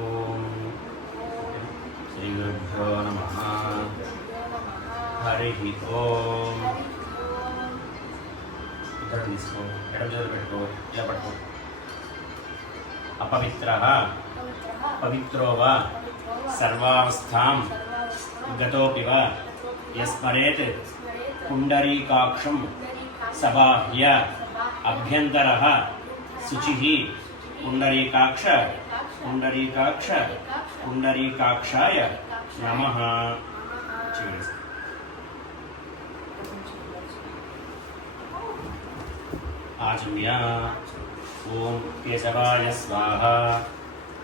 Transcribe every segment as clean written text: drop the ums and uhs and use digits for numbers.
ఓం శ్రీ గురుభ్యో నమః. హరి ఓం. ఇక్కడ తీసుకో, ఎడమ చేతులు పెట్టుకో, ఇలా పట్టుకో. అపవిత్రః పవిత్రో వా సర్వావస్థాం గతోపి వా యస్మరేత్ పుండరీకాక్షం సబాహ్య అభ్యంతరః శుచిః పుండరీకాక్ష పుండరీకాక్ష పుండరీకాక్షాయ నమః. ఆచమ్య. ఓం కేశవాయ స్వాహ.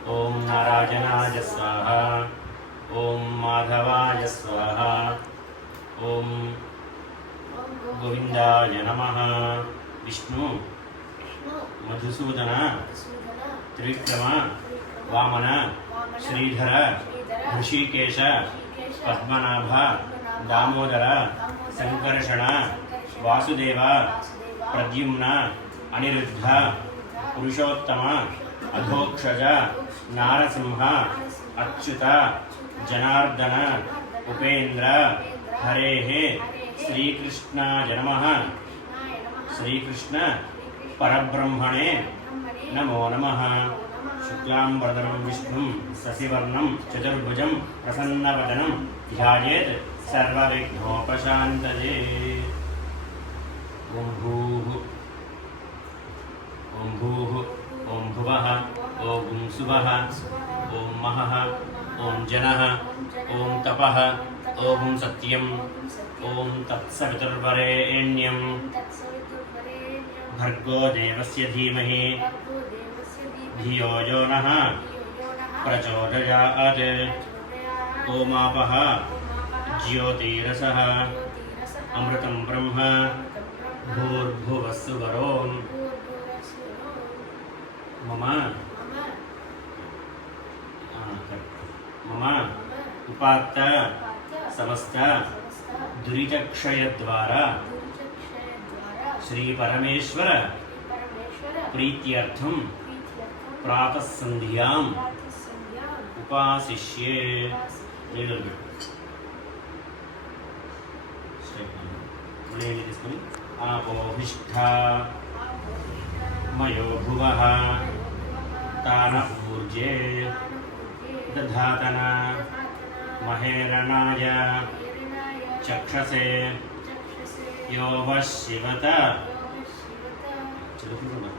ఓం నారాయణాయ స్వాహ. ఓం మాధవాయ స్వాహ. ఓం గోవిందాయ నమః. విష్ణు మధుసూదన త్రివిక్రమ వామన శ్రీధర ఋషికేశ పద్మనాభ దామోదర సంకర్షణ వాసుదేవ ప్రద్యుమ్న అనిరుద్ధ పురుషోత్తమ అధోక్షజ నారసింహ అచ్యుత జనార్దన ఉపేంద్ర హరేః శ్రీకృష్ణాయ నమః. శ్రీకృష్ణ పరబ్రహ్మణే నమో నమః. శుక్లాంబరధరం విష్ణుం శశివర్ణం చతుర్భుజం ప్రసన్నవదనం ధ్యాయేత్ సర్వవిఘ్నోపశాంతయే. ఓం భూః ఓం భూః ఓం భువః ఓం సువః ఓం మహః ఓం జనః ఓం తపః ఓం సత్యం ఓం తత్సవితుర్వరేణ్యం భర్గో దేవస్య ధీమహి ధియో యో నః ప్రచోదయాత్. ఓమాపః జ్యోతిరసః అమృతం బ్రహ్మ భూర్భువస్సు వరోం మమ మమ ఉపాత్త సమస్త దురితక్షయద్వారా శ్రీ పరమేశ్వర ప్రీత్యర్థం ప్రాతః సంధ్యాం ఉపాసిష్యే. తీసుకుని ఆపోహిష్ఠ మయో భువః తాన ఊర్జే దధాతన మహేరణాయ చక్షసే యో వశివత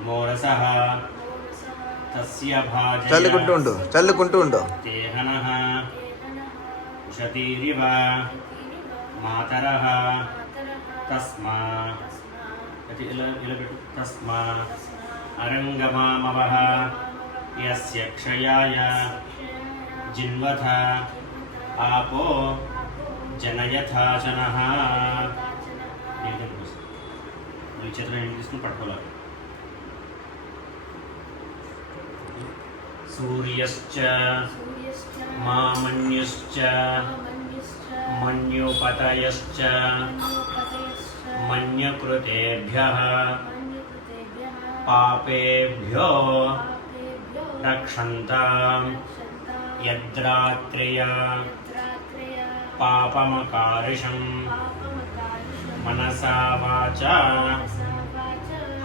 మోరసః తస్య భాజయ చల్లుకుంటూ ఉండు. తేహనః ఉషతీరివ మాతరః తస్మా తస్మా అరంగమామవః యస్య క్షయాయ జిన్వథ ఆపో జనయథాచనః. ఈ చేతులు ఏం తీసుకుని పట్టుకోవాలి. సూర్యశ్చ మామన్యుశ్చ మన్యుపతయశ్చ మన్యకృతేభ్యః పాపేభ్యో రక్షంతాం యద్రాత్రేయ పాపమకారిషం మనసా వాచా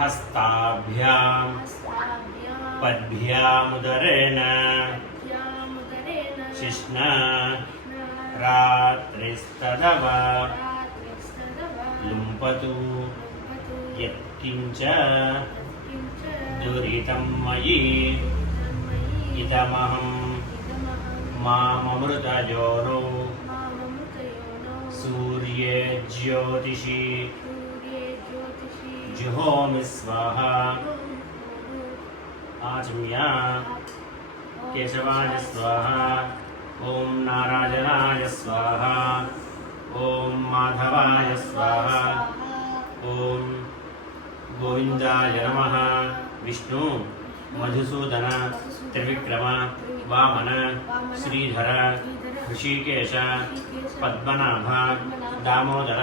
హస్తాభ్యాం పద్భ్యాముదరేణ శిష్ణ రాత్రిస్తదవ లుంపతు యత్కించ దురితం మయి ఇదమహం మామమృతయోనో సూర్యే జ్యోతిషి జుహోమి స్వాహ. ఆచమ్య. కేశవాయ స్వాహ. ఓం నారాయణాయ స్వాహ. ఓం మాధవాయ స్వాహ. ఓం గోవిందాయ నమః. విష్ణు మధుసూదన త్రివిక్రమ వామన శ్రీధర ఋషికేశ పద్మనాభ దామోదర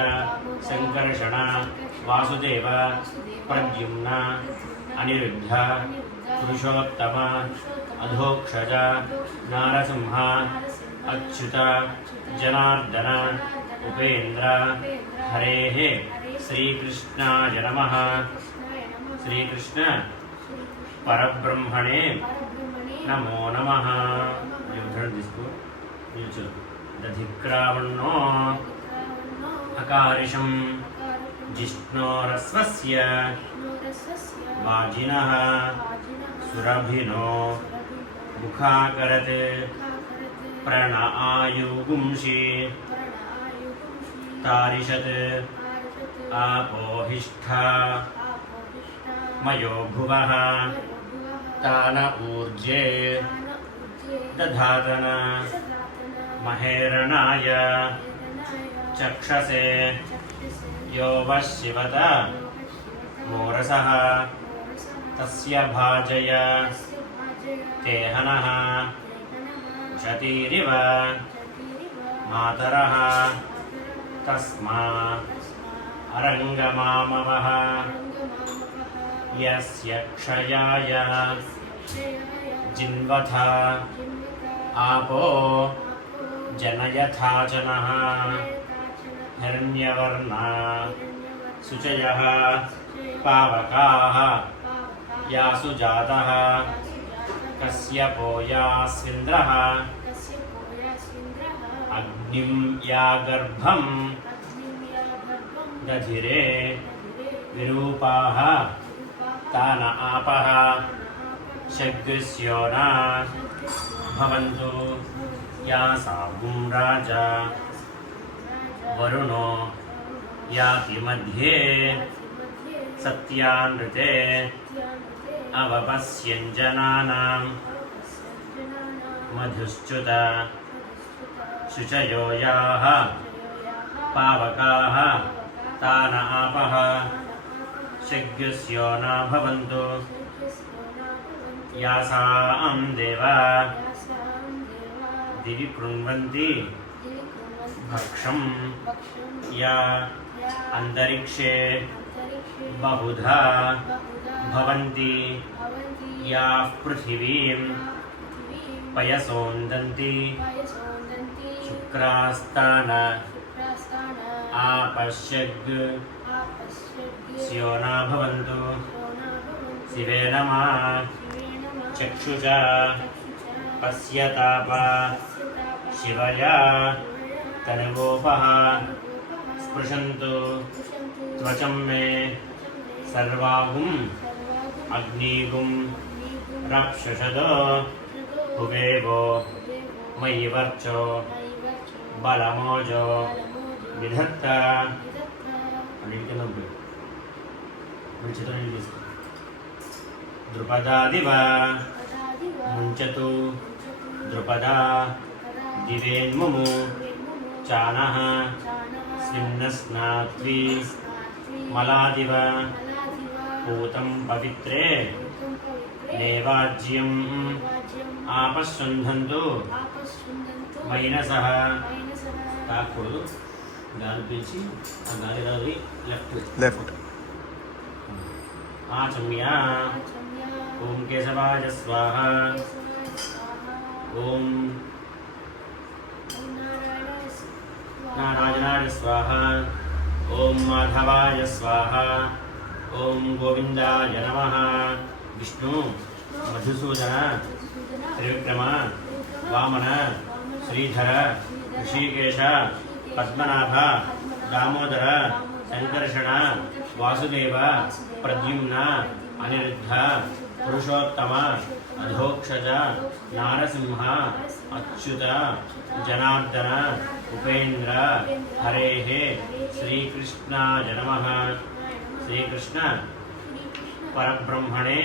సంకర్షణ వాసుదేవ ప్రద్యుమ్న అనిరుద్ధ పురుషోత్తమ అధోక్షజ నారసింహ అచ్యుత జనార్దన ఉపేంద్ర హరేః శ్రీకృష్ణాయ నమః. శ్రీకృష్ణ పరబ్రహ్మణే నమో నమః. తీసుకో నిల్చో. దధిక్రావణో అకారిషం జిష్ణోరస్వస్య వాజినః సురభినో ముఖాకరత్ ప్రణ్ ఆయుగుంషి తారిషత్ ఆపోహిష్ఠా మయో భువః తాన ఊర్జే దధాతన మహేరణాయ చక్షసే యో వశివత మోరసః తస్య భాజయ తేహనః ఉషతీరివ మాతరః తస్మా అరంగమామవః యస్య క్షయాయ జిన్వథ ఆపో జనయథాచనః హిరణ్యవర్ణా శుచయః పావకాః యాసు జాతః కశ్యపో యాస్వింద్రః అగ్నిం యా గర్భం దధిరే విరూపాః తాన ఆపః శగ్స్యోనా భవంతు యాసాగుం రాజా వరుణో యాతి మధ్యే సత్యానృతే అవపశ్యంజనానాం మధుశ్చుత శుచయో యాః పావకాః తాన ఆపః శగ్స్యోనా భవంతు యాసాం దేవా దివి కృణ్వంతి భక్షం యా అంతరిక్షే బహుధా భవంతి యాః పృథివీం పయసోందంతి శుక్రాస్తాన ఆపశ్యగ్ స్యోనా భవంతు శివే నమః చక్షుషా పశ్యతాప శివయా తనుగోపః స్పృశంతు త్వచం మే సర్వాగుం అగ్నిగుం రక్షసదో హువేవో మయి వర్చో బలమోజో విధత్త అన్నిటికన్నా ఉంటుంది మంచితో నేను తీసుకో. ద్రుపదాదివ ముంచతు ద్రుపదా దివేన్ముము చానః స్నిన్నస్నాత్వి మలాదివ పూతం పవిత్రే నేవాజ్యం ఆపశృంధంతు మైనసః. కాకూడదు, గాలి పీల్చి ఆ గాలి రాదు లెఫ్ట్ ఆచమ్య. ఓం కేశవాయ స్వాహ. ఓం నారాయణాయ స్వాహ. ఓం మాధవాయ స్వాహ. ఓం గోవిందాయ నమః. విష్ణు మధుసూదన త్రివిక్రమ వామన శ్రీధర ఋషికేశ పద్మనాభ దామోదర సంకర్షణ వాసుదేవ ప్రద్యుమ్న అనిరుద్ధ పురుషోత్తమ అధోక్షజ నారసింహ అచ్యుత జనార్దన ఉపేంద్ర హరేః శ్రీకృష్ణాయ నమః. శ్రీకృష్ణ పరబ్రహ్మణే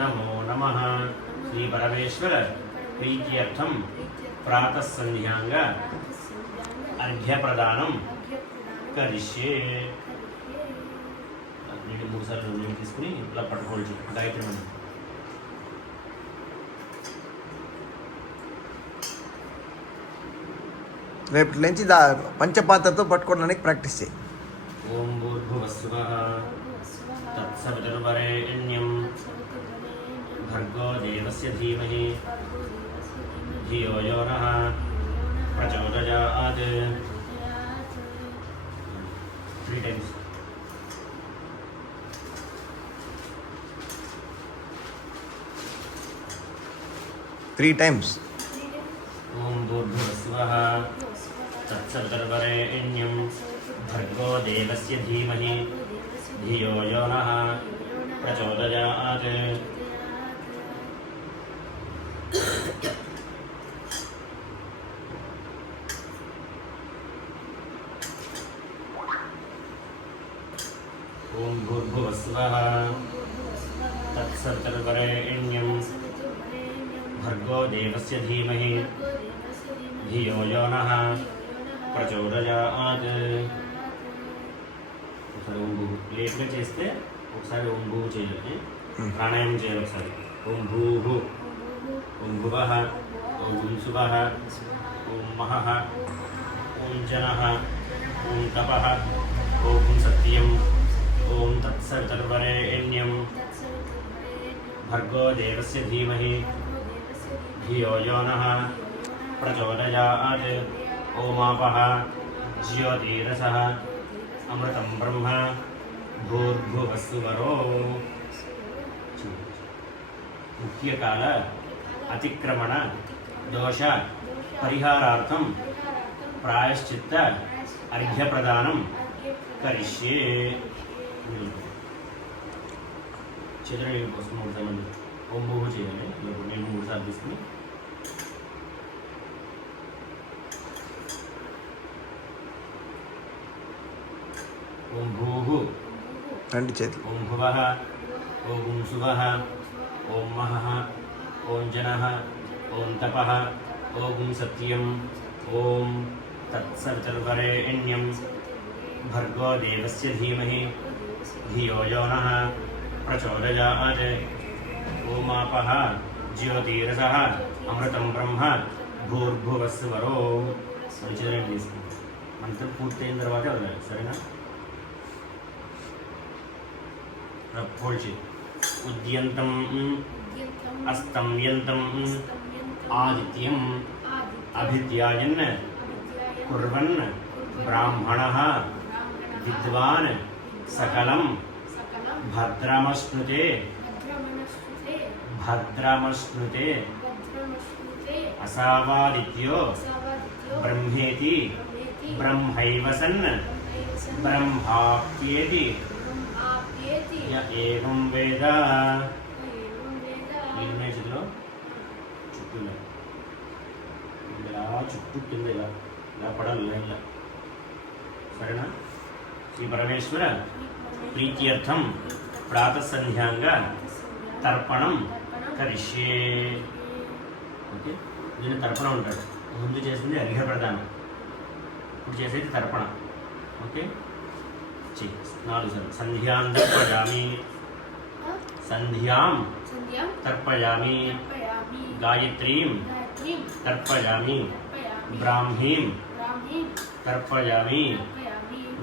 నమో నమః. శ్రీ పరమేశ్వర ప్రీత్యర్థం ప్రాతః సంధ్యాంగ అర్ఘ్యప్రదానం కరిష్యే. నీటి 3 సార్లు నీళ్ళు తీసుకుని ఇలా పట్టుకోవచ్చు. గాయత్రి మంత్రం. రేపటి నుంచి పంచపాత్రతో పట్టుకోవడానికి ప్రాక్టీస్ చేయి. ఓం భూర్భువస్సువః తత్సవితుర్వరేణ్యం भर्गो देवस्य धीमहि धियो यो नः प्रचोदयात् 3 times. Three times. ॐ भूर्भुवस्वः तत्सवितुर्वरेण्यं भर्गो देवस्य धीमहि धियो यो नः प्रचोदयात्. ॐ भूर्भुवस्वः तत्सवितुर्वरेण्यं भर्गो देवस्य धीमहि धियो यो नः ప్రచోదయాత్. ఒకసారి ఓం భూ లేట్గా చేస్తే ఒకసారి ఓం భూ చేయాలి, ప్రాణాయామం చేయాలి ఒకసారి. ఓం భూహు, ఓం భువః, ఓం శుభః, ఓం మహః, ఓం జనః, ఓం తపః, ఓం సత్యం, ఓం తత్సవితుర్వరేణ్యం భర్గో దేవస్య ధీమహి ధియో యో నః ప్రచోదయాత్. ఓమాపః జ్యోతిరసః అమృతం బ్రహ్మ భూర్భువస్సువరో. ముఖ్యకాల అతిక్రమణ దోష పరిహారార్థం ప్రాయశ్చిత్త అర్ఘ్యప్రదానం కరిష్యే. చేతులు కోసం 3 మంది ఓం భూ చేయాలి. ఇప్పుడు నేను 3 సార్లు తీసుకుని ఓం భూహు రెండు చేతులు. ఓం భువః, ఓం శుభః, ఓం మహః, ఓం జనః, ఓం తపః, ఓం సత్యం, ఓం తత్సవితుర్వరేణ్యం భర్గో దేవస్య ధీమహి ధియో యో నః ప్రచోదయాత్. ఓమాపః జ్యోతిరసః అమృతం బ్రహ్మ భూర్భువస్సువరో. మంచిగా తీసుకుంటాం. మంత్రం పూర్తయిన తర్వాతే వదలాలి, సరేనా? ఉద్యంతం అస్తమ్యంతం ఆదిత్యం అభిధ్యాయన్ కుర్వన్ బ్రాహ్మణః విద్వాన్ సకలం భద్రమశ్నుతే భద్రమశ్నుతే అసావాదిత్యో బ్రహ్మేతి బ్రహ్మైవ సన్ బ్రహ్మాప్యేతి య ఏవం వేద. నీళ్ళ చేతిలో చుట్టూ ఇలా చుట్టూ కింద ఇలా ఇలా పడాలి లైన్లో, సరేనా? శ్రీ పరమేశ్వర ప్రీత్యర్థం ప్రాతసంధ్యాంగ తర్పణం కరిష్యే. ఓకే, దీన్ని తర్పణం ఉంటాడు. ముందు చేసింది అర్ఘ్య ప్రదానం, ఇప్పుడు చేసేది తర్పణ. ఓకే, 4 సార్లు. సంధ్యాం తర్పయామి, సంధ్యాం తర్పయామి, గాయత్రీం తర్పయామి, బ్రాహ్మీం తర్పయామి,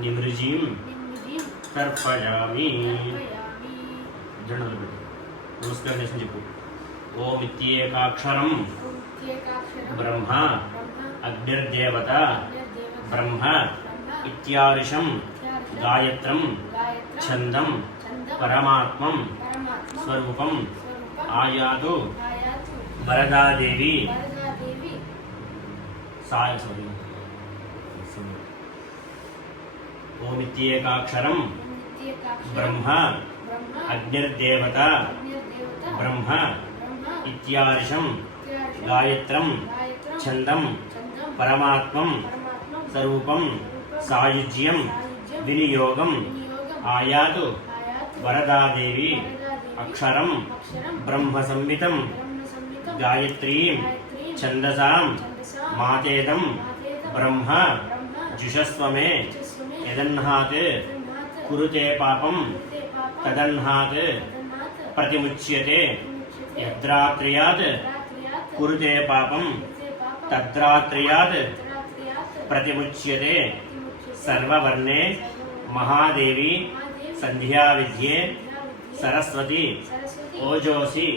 నిమృజీం తర్పయామి. జండలు పెట్టు, నమస్కారం చేసి చెప్పు. ఓమిత్యేకాక్షరం బ్రహ్మ అగ్నిర్దేవత బ్రహ్మ ఇత్యారిషం గాయత్రం ఛందం పరమాత్మం స్వరూపం ఆయాతు వరదాదేవి ఓమిత్యేకాక్షరం బ్రహ్మ అగ్నిర్దేవత బ్రహ్మ ఇత్యారిషం గాయత్రం ఛందం పరమాత్మం స్వరూపం సాయుజ్యం వినియోగం ఆయాతు వరదాదేవి అక్షరం బ్రహ్మ సంహితం గాయత్రీం ఛందసాం మాతేదం బ్రహ్మ జుషస్వమే యదన్హాత్ కురుతే పాపం తదన్హాత్ ప్రతిముచ్యతే యద్రాత్రయాత్ కురుతే పాపం తద్రాత్రయాత్ ప్రతిముచ్యతే. సర్వవర్ణే మహాదేవి సంధ్యా విద్యే సరస్వతి ఓజోసి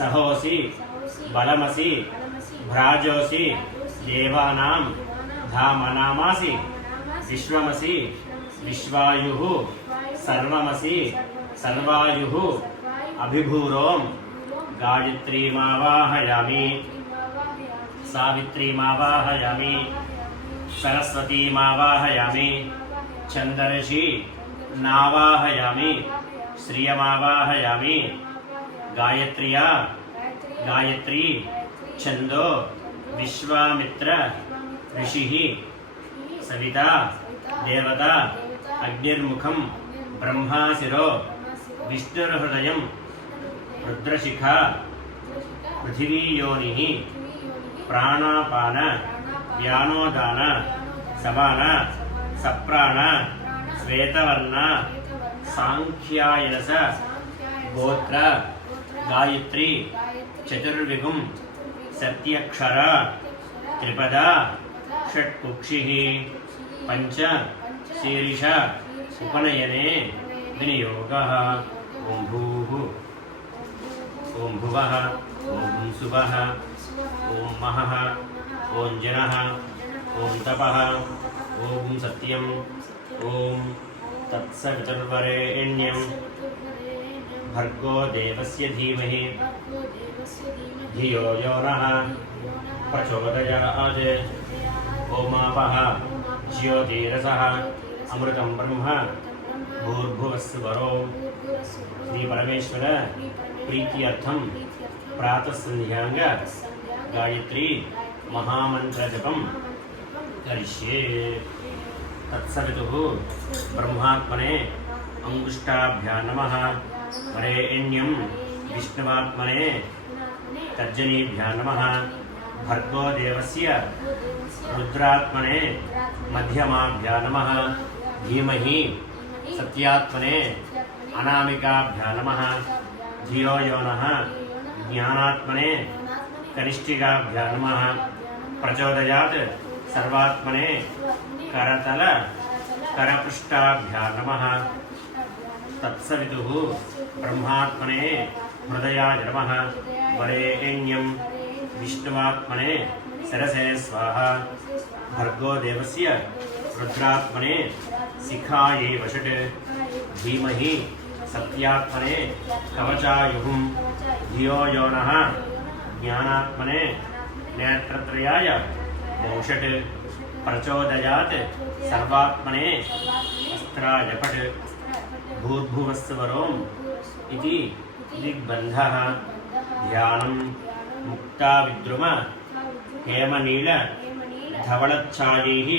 సహోసి బలమసి భ్రాజోసి దేవానాం ధామనామాసి విశ్వమసి విశ్వాయుః సర్వమసి సర్వాయుః అభిభూరోం గాయత్రీమావాహయామి సావిత్రీమావాహయామి సరస్వతీమావాహయామి చందర్షి నావాహయామి శ్రియమావాహయామి గాయత్ర్యా గాయత్రీ ఛందో విశ్వామిత్ర ఋషిః సవిత దేవత అగ్నిర్ముఖం బ్రహ్మాశిరో విష్ణుర్హృదయం రుద్రశిఖ పృథివీయోనిః ప్రాణాపాన వ్యానోదాన సమాన సప్రాణ శ్వేతవర్ణ సాంఖ్యాయనస గోత్ర గాయత్రి చతుర్విగుం సత్యక్షర త్రిపద షట్కుక్షిః పంచ శీర్ష ఉపనయనే వినియోగః ఓం భూః ఓం భువః ఓం సువః ఓం మహః ఓం జనః ఓం తపః ఓం సత్యం ఓం తత్సవితుర్వరేణ్యం భర్గో దేవస్య ధీమహి ధియో యో నః ప్రచోదయాత్ ఓమాపః జ్యోతిరసః అమృతం బ్రహ్మ భూర్భువస్సువరో శ్రీ పరమేశ్వర ప్రీత్యర్థం ప్రాతఃసంధ్యాంగ గాయత్రీ మహామంత్ర జపం కరిష్యే తత్సవితుః బ్రహ్మాత్మనే అంగుష్టాభ్యాం నమః వరేణ్యం విష్ణువాత్మనే తర్జనీభ్యాం నమః భర్గో దేవస్య రుద్రాత్మనే మధ్యమాభ్యాం నమః ధీమహి సత్యాత్మనే అనామికాభ్యాం నమః ధియో యో నః జ్ఞానాత్మనే కనిష్ఠికాభ్యాం నమః ప్రచోదయాత్ సర్వాత్మనే కరతల కరపృష్ఠాభ్యాం నమః తత్సవితుః బ్రహ్మాత్మనే హృదయాయ నమః వరేణ్యం విష్ణువాత్మనే శిరసే స్వాహ భర్గో దేవస్య రుద్రాత్మనే శిఖాయై వషట్ ధీమహి సత్యాత్మనే కవచాయుః ధియో యో నః జ్ఞానాత్మనే నేత్రత్రయాయ మోషట్ ప్రచోదయాత్ సర్వాత్మనే అస్త్రాయ పట్ భూర్భువస్సువరోం ఇది దిగ్బంధః ధ్యానం ముక్తా విద్రుమ హేమనీల ధవళఛాయైః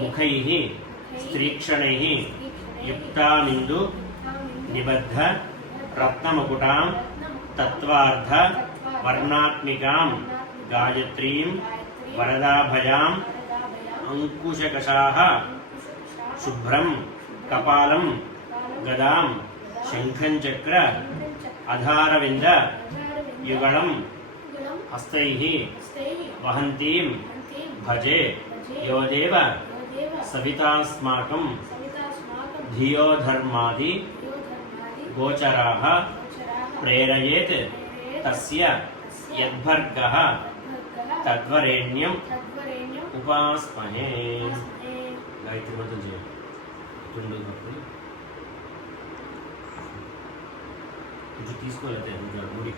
ముఖైః స్త్రీక్షణైః యుక్తామిందు నిబద్ధ రత్నముకుటాం తత్వార్థ వర్ణాత్మికాం గాయత్రీం వరదాభయాం అంకుశకషాః శుభ్రం కపాలం గదాం శంఖం చక్ర అధారవింద యుగళం హస్తైః వహంతీం భజే యో దేవ సవితాస్మాకం ధియో ధర్మాది గోచరాః ప్రేరయేత్ తస్య యద్భర్గః తద్వరేణ్యం ఉపాస్మహే. గాయత్రి మంత్రం చేయండి. తుండు కొంచెం తీసుకోలేతే ముడి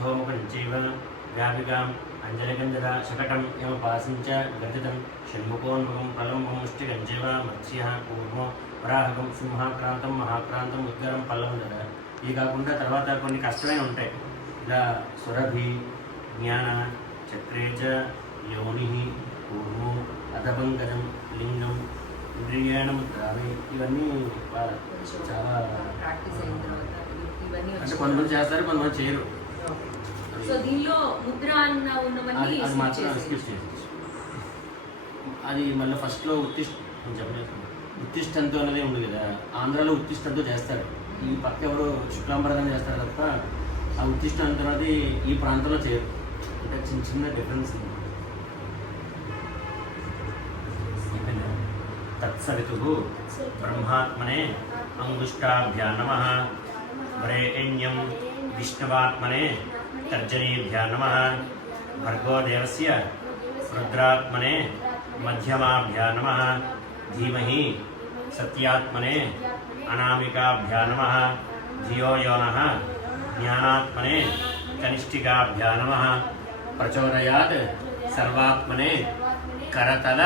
హోమకంచైవ వ్యాపికాం అంజలిగంధర శకటం యమపాసించ గర్జితం షణ్ముఖోన్ముఖం ప్రలంబం ముష్టికంచైవ మత్స్య కూర్మో వరాహకం సింహాక్రాంతం మహాక్రాంతం ఉద్గరం పల్లవందర. ఇవి కాకుండా తర్వాత కొన్ని కష్టమైన ఉంటాయి. ఇలా సురభి జ్ఞాన చక్రేచ యోని కూర్ము అధపంకజం లింగం ఇంద్రియాణ ముద్రామి ఇవన్నీ చాలా ప్రాక్టీస్ అయిన తర్వాత ఇవన్నీ అంటే కొంతమంది చేస్తారు, కొంతమంది చేయరు. సో దీనిలో ముద్ర అన్న ఉన్నవన్నీ అది మాత్రం skip skip చేసేయండి. చేసేసి అది మళ్ళీ ఫస్ట్లో ఉత్తిష్టంతో అనేది ఉంది కదా, ఆంధ్రాలో ఉత్తిష్టంతో చేస్తారు. ఈ పక్క ఎవరు శుక్లాంబరదం చేస్తారు తప్ప ఆ ఉత్తిష్టంతో అనేది ఈ ప్రాంతంలో చేయరు. అంటే చిన్న చిన్న డిఫరెన్స్. తత్సవితుః బ్రహ్మాత్మనే అంగుష్టాభ్యా నమః వరేణ్యం విష్ణవాత్మనే తర్జనీభ్యా నమః భర్గో దేవస్య రుద్రాత్మనే మధ్యమాభ్యా నమః ధీమహి సత్యాత్మనే అనామికాభ్యా నమః ధియో యో నః జ్ఞానాత్మనే కనిష్ఠికాభ్యా నమః ప్రచోదయాత్ సర్వాత్మనే కరతల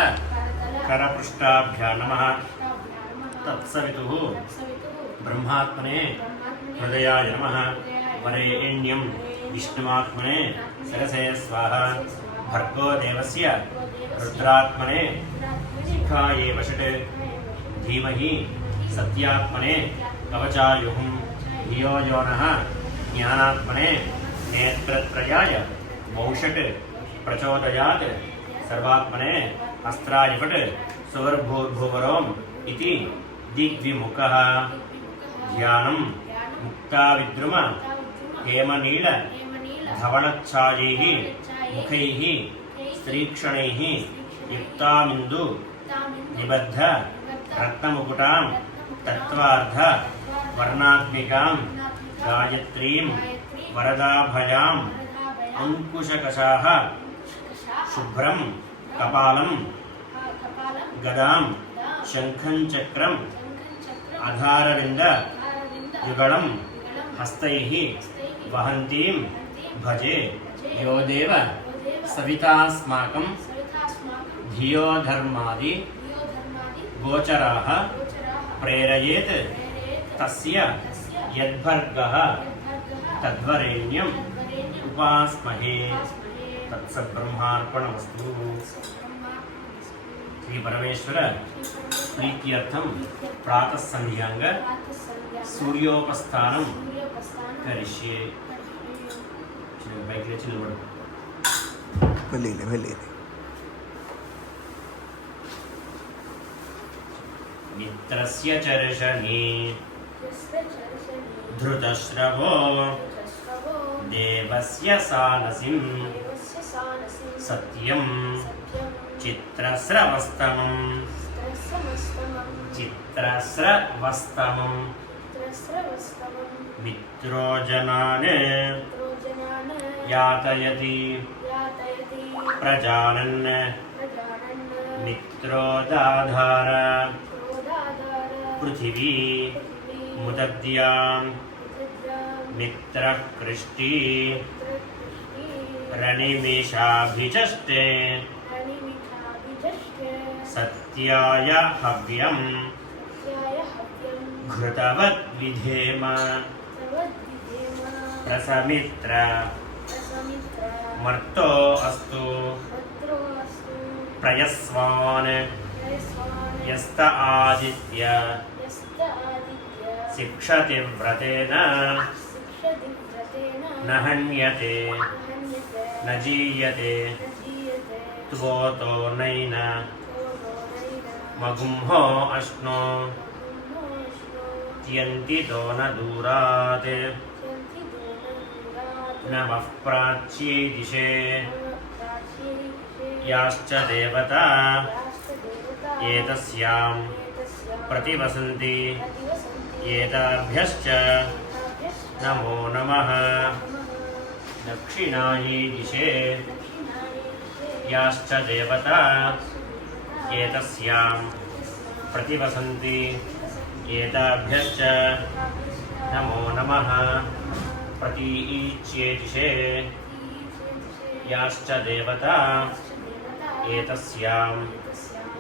కరపృష్ఠాభ్యా నమః తత్సవితుః బ్రహ్మాత్మనే హృదయాయ నమః వరేణ్యం విష్ణుమాత్మనే శిరసే స్వాహ భర్గో దేవస్య రుద్రాత్మనే శిఖాయే వషట్ ధీమహి సత్యాత్మనే కవచాయుః ధియో యో నః జ్ఞానాత్మనే నేత్రత్రయాయ మౌషట్ ప్రచోదయాత్ సర్వాత్మనే అస్త్రాయ ఫట్ సువర్భూర్భువరోం ఇతి దిగ్విముఖః ధ్యానం ముక్తావిద్రుమ హేమనీల ధవళఛాయైః ముఖైః స్త్రీక్షణైః యుక్తామిందు నిబద్ధ రత్నముకుటాం తత్వార్థ వర్ణాత్మికాం గాయత్రీం వరదాభయాం అంకుశకషాః శుభ్రం కపాలం గదాం శంఖం చక్రం అధారవింద యుగళం హస్తైః వహంతీం భజే యో దేవ సవితాస్మాకం ధియో ధర్మాది గోచరాః ప్రేరయేత్ తస్య యద్భర్గః తద్వరేణ్యం ఉపాస్మహే. తత్సద్బ్రహ్మార్పణమస్తు. శ్రీ పరమేశ్వర ప్రీత్యర్థం ప్రాతః సంధ్యాంగ సూర్యోపస్థానం కరిష్యే. బైక్ లేచి నిలబడు. వెళ్ళి మిత్రస్య చర్షణి ధృతశ్రవో దేవస్య సానసిం సత్యం చిత్రస్రవస్తమం మిత్రోజనాన్ యాతయతి ప్రజానన్ మిత్రోదాధార పృథివీ ముదద్యాం మిత్రకృష్టి రణిమిషాభిచష్టే సత్యాయ హవ్యం ఘృతవద్ విధేమ ప్రసమిత్ర మర్తో అస్తు ప్రయస్వాన్ యస్త ఆదిత్య శిక్షతి వ్రతేన నహన్యతే నజీయతే త్వోతో నైన మగుంహో అశ్నో త్యంతితో న దూరాత్ నమః ప్రాచ్యే దిశే యాశ్చ దేవతా ఏతస్యాం ప్రతివసంతి ఏతాభ్యశ్చ నమో నమః. దక్షిణాయే దిశే యాశ్చ దేవతా ఏతస్యాం ప్రతివసంతి ఏతాభ్యశ్చ నమో నమః. ప్రతీచ్యే దిశే యాశ్చ దేవతా ఏతస్యాం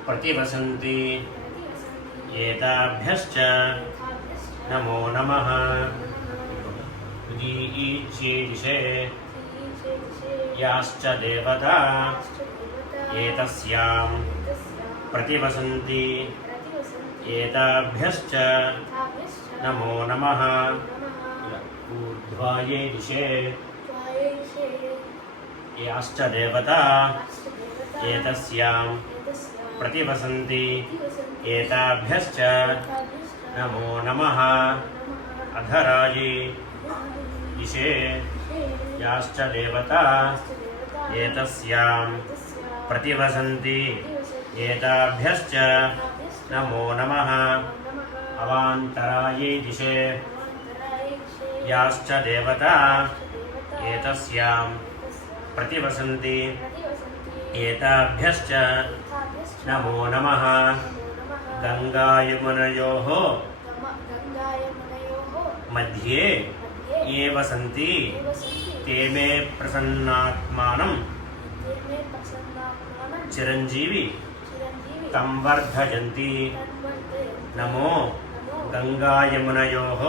ప్రతివసంతి ఏతాభ్యశ్చ నమో నమః. ఉదీచ్యే దిశే యాశ్చ దేవతా ఏతస్యాం ప్రతివసంతి ఏతాభ్యశ్చ నమో నమః. ఊర్ధ్వాయే దిశే యాశ్చ దేవతా ఏతస్యాం प्रतिवसन्ति एताभ्यश्च नमो नमः अधरायै इषे याश्च देवता एतस्यां प्रतिवसन्ति एताभ्यश्च नमो नमः अवान्तरायै दिशे याश्च देवता एतस्यां प्रतिवसन्ति एताभ्यश्च नमो नमः गङ्गायमुनयोः मध्ये ये वसन्ति ते मे प्रसन्नात्मानं चिरञ्जीवी तं वर्धयन्ति नमो गङ्गायमुनयोः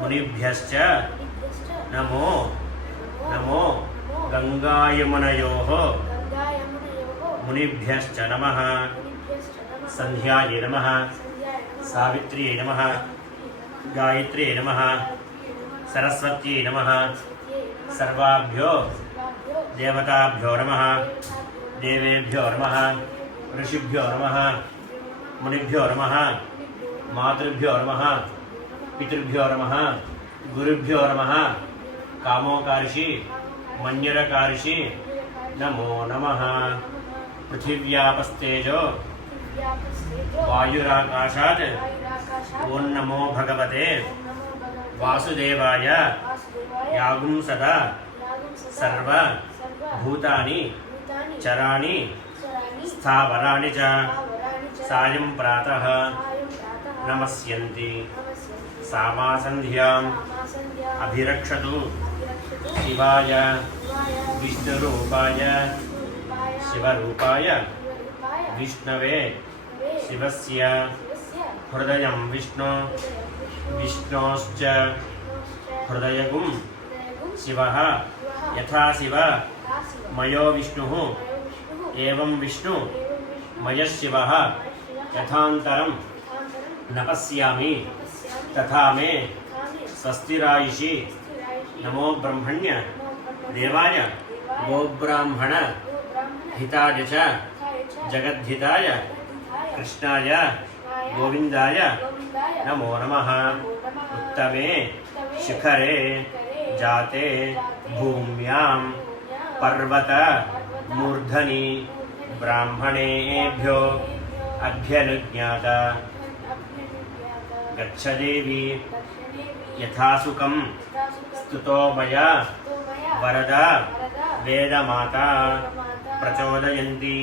मुनिभ्यश्च नमो नमो गङ्गायमुनयोः मुनिभ्यश्च नमः सन्ध्यायै नमः सावित्र्यै नमः गायत्र्यै नमः सरस्वत्यै नमः सर्वाभ्यो देवताभ्यो नमः देवेभ्यो नमः ऋषिभ्यो नमः मुनिभ्यो नमः मातृभ्यो नमः पितृभ्यो नमः गुरुभ्यो नमः कामोकारिषि मन्यरकारिषि नमो नमः पृथिव्यापस्तेजो वायुराकाशात् ॐ नमो भगवते वासुदेवाय यागुं सदा सर्व भूतानि चराणि स्थावराणि च सायं प्रातः नमस्यन्ति सामासन्ध्याम् अभिरक्षतु शिवाय विष्णुरूपाय शिवरूपाय विष्णवे शिवस्य हृदयं विष्णु विष्णोश्च हृदयगुं शिवः यथा शिव मयो विष्णुः एवं विष्णु मयः शिवः यथान्तरं न पश्यामि तथा मे स्वस्तिरायुषि नमो ब्रह्मण्य देवाय गोब्राह्मण हिताय च जगद्धिताय कृष्णाय गोविन्दाय नमो नमः उत्तमे शिखरे जाते भूम्यां पर्वत मूर्धनि ब्राह्मणेभ्यो अभ्यनुज्ञात गच्छ देवी यथासुखं स्तुतो मया वरदा वेदमाता प्रचोदयन्ती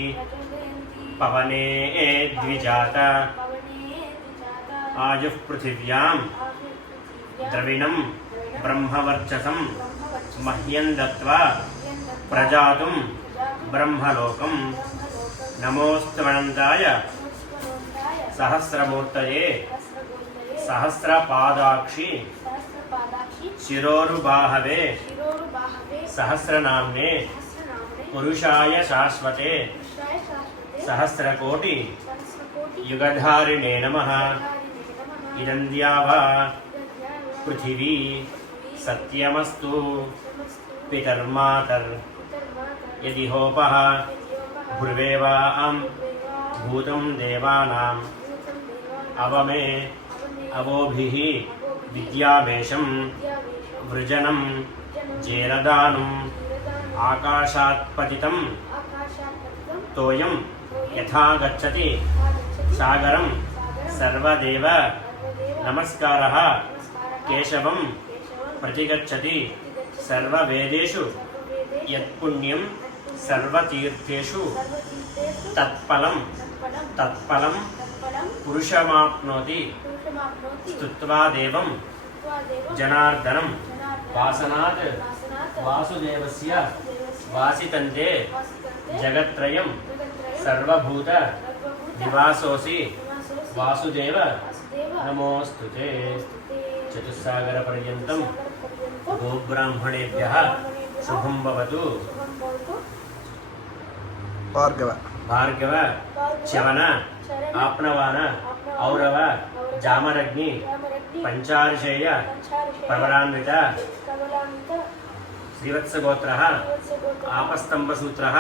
पवने द्विजात आयुः पृथिव्यां द्रविणं ब्रह्मवर्चसं मह्यं दत्त्वा प्रजातुं ब्रह्मलोकं नमोऽस्त्वनन्ताय सहस्रमूर्तये सहस्रपादाक्षि शिरोरुबाहवे सहस्रनाम्ने पुरुषाय शाश्वते सहस्रकोटि युगधारिणे नमः इदं द्यावा पृथिवी सत्यमस्तु पितर्मातर् यदि होपः भुर्वेवां भूतं देवानाम् अवमे अवोभिः विद्यावेशं वृजनं जेरदानुम् आकाशात्पतितं तोयं यथा गच्छति सागरं सर्वदेव नमस्कारः केशवं प्रतिगच्छति सर्ववेदेषु यत्पुण्यं सर्वतीर्थेषु तत्फलं पुरुषमाप्नोति स्तुत्वा देवं जनार्दनं वासनात् वासुदेवस्य वासितन्ते जगत्त्रयं सर्वभूत निवासोऽसि वासुदेव नमोऽस्तुते। चतुस्सागरपर्यन्तं गोब्राह्मणेभ्यः शुभं भवतु। भार्गव च्यवन आप्नवान औरव जामरग्नि पंचार्षेय प्रवरान्वित श्रीवत्सगोत्रः आपस्तंभसूत्रः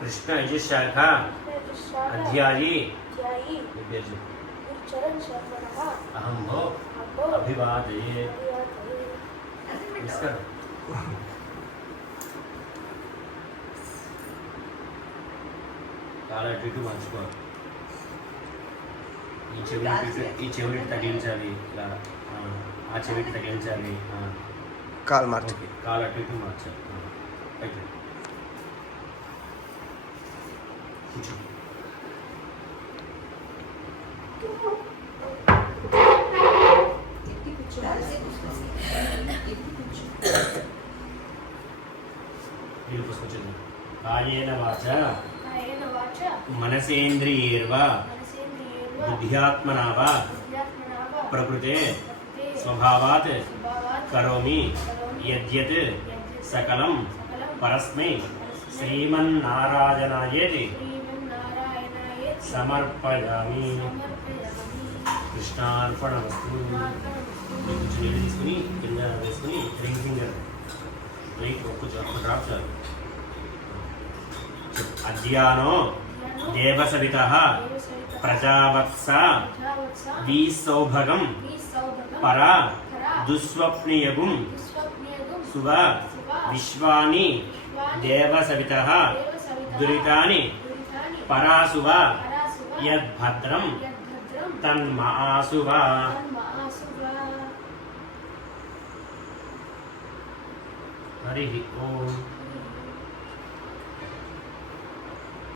కృష్ణ యజుశాఖ అధ్యాయీ నీ పేరు చెప్పు. అహం భో అభివాదయే. నమస్కారం. కాలు అటు ఇటు మార్చుకోవాలి. ఈ చెవిటి తగిలించాలి ఇలా. ఆ చెవిటి తగిలించాలి. కాలు మార్చి ఓకే. కాలు అటు ఇటు మార్చాలి. అయితే కూర్చో. ఎత్తి కూర్చో. ఎత్తి కూర్చో. వీళ్ళు పుస్తకం కాయేన వాచ మనసేంద్రియైర్వా బుద్ధ్యాత్మనా వా ప్రకృతే స్వభావాత్ కరోమి యద్యత్ సకలం పరస్మై శ్రీమన్నారాయణాయేతి సమర్పయామి. కృష్ణార్పణమస్తు. కొంచెం నీళ్ళు తీసుకుని కింద వేసుకుని రింగ్ ఫింగర్ లైట్ ఒక్క డ్రాప్ చాలు. అద్యానో దేవసవితః ప్రజావత్స వీసౌభగం పర దుస్వప్నియగుం శుభ విశ్వాని దేవసవితః దురితాని పరాశువ యద్భద్రం తన్మాశువ. హరి ఓం.